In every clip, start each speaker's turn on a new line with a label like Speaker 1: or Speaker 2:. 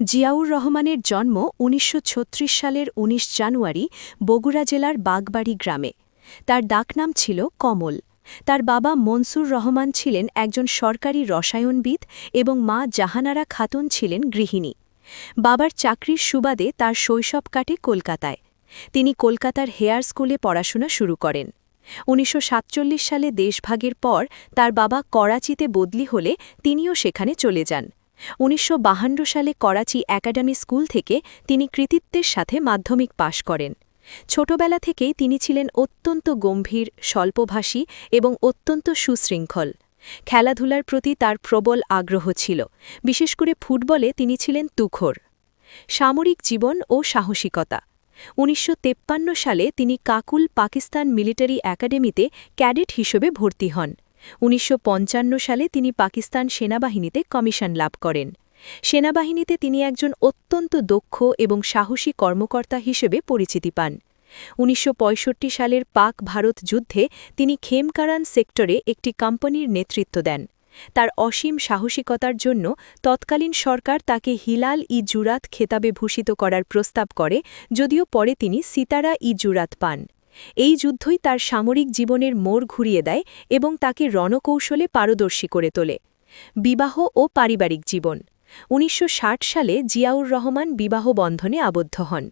Speaker 1: জিয়াউর রহমানের জন্ম উনিশশো ছত্রিশ সালের ১৯ জানুয়ারি বগুড়া জেলার বাগবাড়ি গ্রামে। তার ডাকনাম ছিল কমল। তার বাবা মনসুর রহমান ছিলেন একজন সরকারি রসায়নবিদ এবং মা জাহানারা খাতুন ছিলেন গৃহিণী। বাবার চাকরির সুবাদে তার শৈশব কাটে কলকাতায়। তিনি কলকাতার হেয়ার স্কুলে পড়াশোনা শুরু করেন। উনিশশো সাতচল্লিশ সালে দেশভাগের পর তার বাবা করাচিতে বদলি হলে তিনিও সেখানে চলে যান। উনিশশো সালে করাচি একাডেমি স্কুল থেকে তিনি কৃতিত্বের সাথে মাধ্যমিক পাশ করেন। ছোটবেলা থেকেই তিনি ছিলেন অত্যন্ত গম্ভীর, স্বল্পভাষী এবং অত্যন্ত সুশৃঙ্খল। খেলাধুলার প্রতি তার প্রবল আগ্রহ ছিল। বিশেষ করে ফুটবলে তিনি ছিলেন তুখোর। সামরিক জীবন ও সাহসিকতা। উনিশশো সালে তিনি কাকুল পাকিস্তান মিলিটারি একাডেমিতে ক্যাডেট হিসেবে ভর্তি হন। উনিশশো পঞ্চান্ন সালে তিনি পাকিস্তান সেনাবাহিনীতে কমিশন লাভ করেন। সেনাবাহিনীতে তিনি একজন অত্যন্ত দক্ষ এবং সাহসী কর্মকর্তা হিসেবে পরিচিতি পান। উনিশশো পঁয়ষট্টি সালের পাক ভারত যুদ্ধে তিনি খেমকারান সেক্টরে একটি কোম্পানির নেতৃত্ব দেন। তার অসীম সাহসিকতার জন্য তৎকালীন সরকার তাকে হিলাল ই জুরাত খেতাবে ভূষিত করার প্রস্তাব করে, যদিও পরে তিনি সিতারা ই জুরাত পান। এই যুদ্ধই তার সামরিক জীবনের মোড় ঘুরিয়ে দেয় এবং তাকে রণকৌশলে পারদর্শী করে তোলে। বিবাহ ও পারিবারিক জীবন। উনিশশো ষাট সালে জিয়াউর রহমান বিবাহ বন্ধনে আবদ্ধ হন।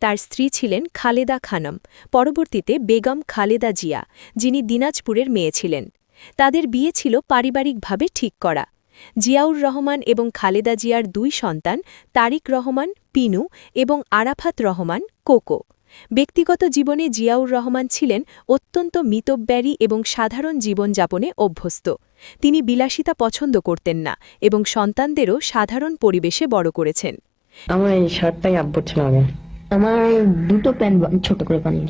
Speaker 1: তার স্ত্রী ছিলেন খালেদা খানম, পরবর্তীতে বেগম খালেদা জিয়া, যিনি দিনাজপুরের মেয়ে ছিলেন। তাদের বিয়ে ছিল পারিবারিকভাবে ঠিক করা। জিয়াউর রহমান এবং খালেদা জিয়ার দুই সন্তান তারিক রহমান, পিনু এবং আরাফাত রহমান, কোকো। ব্যক্তিগত জীবনে জিয়াউর রহমান ছিলেন অত্যন্ত মিতব্যয়ী এবং সাধারণ জীবনযাপনে অভ্যস্ত। তিনি বিলাসিতা পছন্দ করতেন না এবং সন্তানদেরও সাধারণ পরিবেশে বড় করেছেন।
Speaker 2: আমার এই শার্টটাই আব্বুর ছিল আগে।
Speaker 3: আমার দুটো প্যান্ট ছোট করে বানিয়ে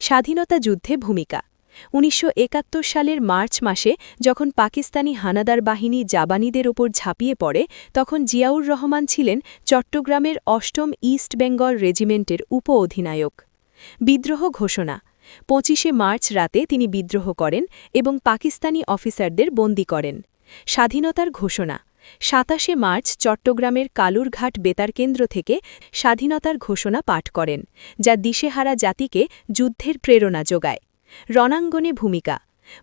Speaker 1: স্বাধীনতা যুদ্ধে ভূমিকা। উনিশশো একাত্তর সালের মার্চ মাসে যখন পাকিস্তানি হানাদার বাহিনী জাবানিদের ওপর ঝাঁপিয়ে পড়ে তখন জিয়াউর রহমান ছিলেন চট্টগ্রামের অষ্টম ইস্ট বেঙ্গল রেজিমেন্টের উপ অধিনায়ক বিদ্রোহ ঘোষণা। পঁচিশে মার্চ রাতে তিনি বিদ্রোহ করেন এবং পাকিস্তানি অফিসারদের বন্দি করেন। স্বাধীনতার ঘোষণা। সাতাশে মার্চ চট্টগ্রামের কালুরঘাট বেতার কেন্দ্র থেকে স্বাধীনতার ঘোষণা পাঠ করেন, যা দিশেহারা জাতিকে যুদ্ধের প্রেরণা যোগায়। রণাঙ্গনে ভূমিকা।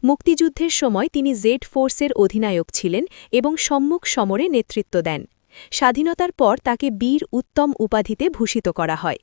Speaker 1: মুক্তিযুদ্ধের সময় তিনি জেড ফোর্সের অধিনায়ক ছিলেন এবং সম্মুখ সমরে নেতৃত্ব দেন। স্বাধীনতার পর তাকে বীর উত্তম উপাধিতে ভূষিত করা হয়।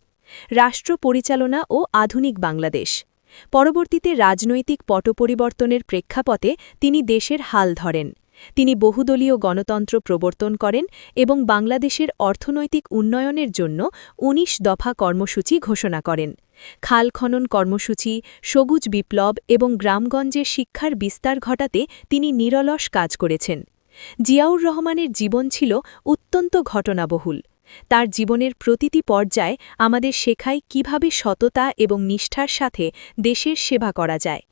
Speaker 1: রাষ্ট্র পরিচালনা ও আধুনিক বাংলাদেশ। পরবর্তীতে রাজনৈতিক পটপরিবর্তনের প্রেক্ষাপটে তিনি দেশের হাল ধরেন। তিনি বহুদলীয় গণতন্ত্র প্রবর্তন করেন এবং বাংলাদেশের অর্থনৈতিক উন্নয়নের জন্য ১৯ দফা কর্মসূচি ঘোষণা করেন। খাল খনন কর্মসূচি, সবুজ বিপ্লব এবং গ্রামগঞ্জে শিক্ষার বিস্তার ঘটাতে তিনি নিরলস কাজ করেছেন। জিয়াউর রহমানের জীবন ছিল অত্যন্ত ঘটনাবহুল। তার জীবনের প্রতিটি পর্যায়ে আমাদের শেখায় কীভাবে সততা এবং নিষ্ঠার সাথে দেশের সেবা করা যায়।